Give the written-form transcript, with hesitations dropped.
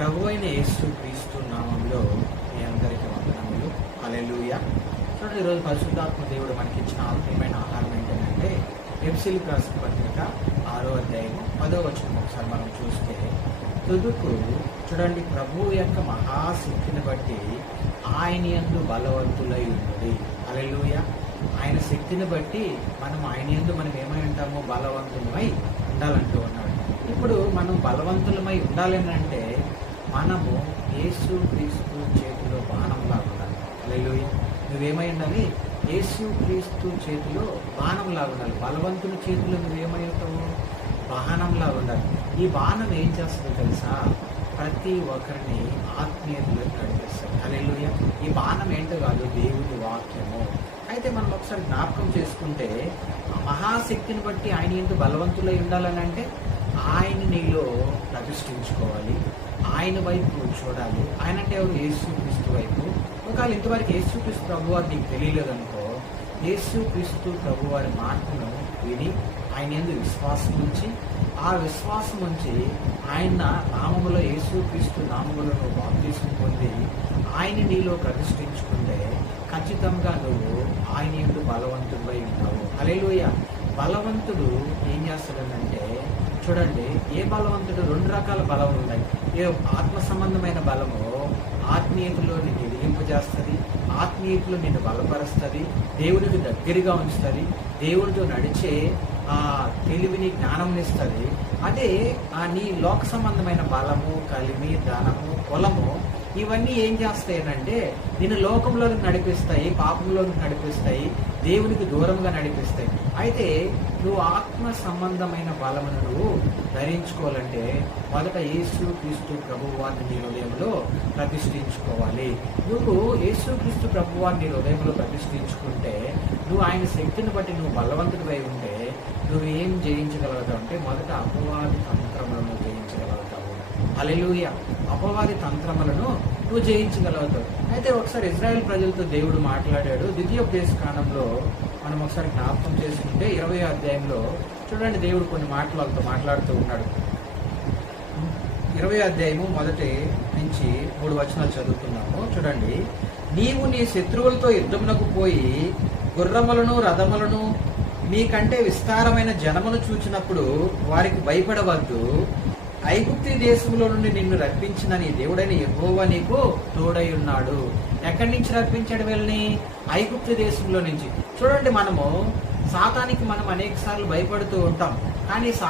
ప్రభు అయిన యేసు క్రీస్తు నామంలో మీ అందరికీ వందనములు. హల్లెలూయా. చూడండి, ఈరోజు పరిశుద్ధాత్మ దేవుడు మనకి ఇచ్చిన ఆత్మీయమైన ఆహారం ఏంటంటే ఎఫెసీయులకు రాసిన పత్రిక 6వ అధ్యాయము 10వ వచనం ఒకసారి మనం చూస్తే, తుదుకు చూడండి, ప్రభువు యొక్క మహాశక్తిని బట్టి ఆయన యందు బలవంతులై ఉన్నది. హల్లెలూయా. ఆయన శక్తిని బట్టి ఆయన యందు మనం ఏమై ఉంటామో బలవంతులమై ఉండాలంటూ ఉన్నాడు. ఇప్పుడు మనం బలవంతులమై ఉండాలని అంటే మనము యేసు క్రీస్తు చేతిలో బాణంలా ఉండాలి. హల్లెలూయా. నువ్వేమై ఉండాలి? యేసు క్రీస్తు చేతిలో బాణంలా ఉండాలి. బలవంతుల చేతిలో నువ్వేమై ఉంటావు? బాణంలా ఉండాలి. ఈ బాణం ఏం చేస్తుందో తెలుసా? ప్రతి ఒక్కరిని ఆత్మీయతలోకి నడిపిస్తుంది. హల్లెలూయా. ఈ బాణం ఏంటో కాదు, దేవుని వాక్యము. అయితే మనం ఒకసారి జ్ఞాపకం చేసుకుంటే, ఆ మహాశక్తిని బట్టి ఆయన ఎందుకు బలవంతులై ఉండాలని అంటే ఆయన నీలో ప్రతిష్ఠించుకోవాలి, ఆయన వైపు చూడాలి. ఆయన అంటే ఎవరు? యేసుక్రీస్తు వైపు. ఒకవేళ ఇంతవరకు యేసుక్రీస్తు ప్రభువారు నీకు తెలియలేదనుకో, యేసుక్రీస్తు ప్రభువారి మాటను విని ఆయన యందు విశ్వాసం ఉంచి, ఆ విశ్వాసం ఉంచి ఆయన నామములో, యేసుక్రీస్తు నామములో నువ్వు బాప్తిస్మం పొంది ఆయన నీలో ప్రతిష్ఠించుకుంటే ఖచ్చితంగా నువ్వు ఆయన యందు బలవంతుడివై ఉంటావు. హల్లెలూయా. బలవంతుడు ఏం చేస్తాడనంటే, చూడండి, ఏ బలవంతుడు? 2 రకాల బలం ఉన్నాయి. ఏ ఆత్మ సంబంధమైన బలము ఆత్మీయతలో నిన్ను ఎదిగింపజేస్తుంది, ఆత్మీయతలో నిన్ను బలపరుస్తుంది, దేవునికి దగ్గరగా ఉంచుతుంది, దేవుడితో నడిచే తెలివిని, జ్ఞానంనిస్తుంది. అదే నీ లోక సంబంధమైన బలము, కలిమి, ధనము, కులము, ఇవన్నీ ఏం చేస్తాయనంటే నిన్ను లోకంలోకి నడిపిస్తాయి, పాపంలోకి నడిపిస్తాయి, దేవునికి దూరంగా నడిపిస్తాయి. అయితే నువ్వు ఆత్మ సంబంధమైన బలమును నువ్వు ధరించుకోవాలంటే మొదట యేసుక్రీస్తు ప్రభువారిని నీ హృదయంలో ప్రతిష్ఠించుకోవాలి. నువ్వు యేసుక్రీస్తు ప్రభువారిని నీ హృదయంలో ప్రతిష్ఠించుకుంటే, నువ్వు ఆయన శక్తిని బట్టి నువ్వు బలవంతుడివై ఉంటే నువ్వు ఏం జయించగలుగుతావు అంటే మొదట అపవాది తంత్రములను జయించగలుగుతావు. హల్లెలూయా. అపవాది తంత్రములను నువ్వు జయించగలుగుతావు. అయితే ఒకసారి ఇజ్రాయెల్ ప్రజలతో దేవుడు మాట్లాడాడు. ద్వితీయోపదేశకాండంలో మనం ఒకసారి జ్ఞాపకం చేసుకుంటే 20వ అధ్యాయంలో చూడండి, దేవుడు కొన్ని మాటలు వాళ్ళతో మాట్లాడుతూ ఉన్నాడు. 20వ అధ్యాయము మొదటి నుంచి 3 వచనాలు చదువుతున్నాము. చూడండి, నీవు నీ శత్రువులతో యుద్ధమునకు పోయి గుర్రములను, రథములను, మీకంటే విస్తారమైన జనమును చూచినప్పుడు వారికి భయపడవద్దు. ఐగుప్తు దేశంలో నుండి నిన్ను రప్పించిన నీ దేవుడైన యెహోవా నీకు తోడై ఉన్నాడు. ఎక్కడి నుంచి రప్పించాడు వీళ్ళని? ఐగుప్తు దేశంలో నుంచి. చూడండి, మనము సాతానికి అనేక సార్లు భయపడుతూ ఉంటాం, కానీ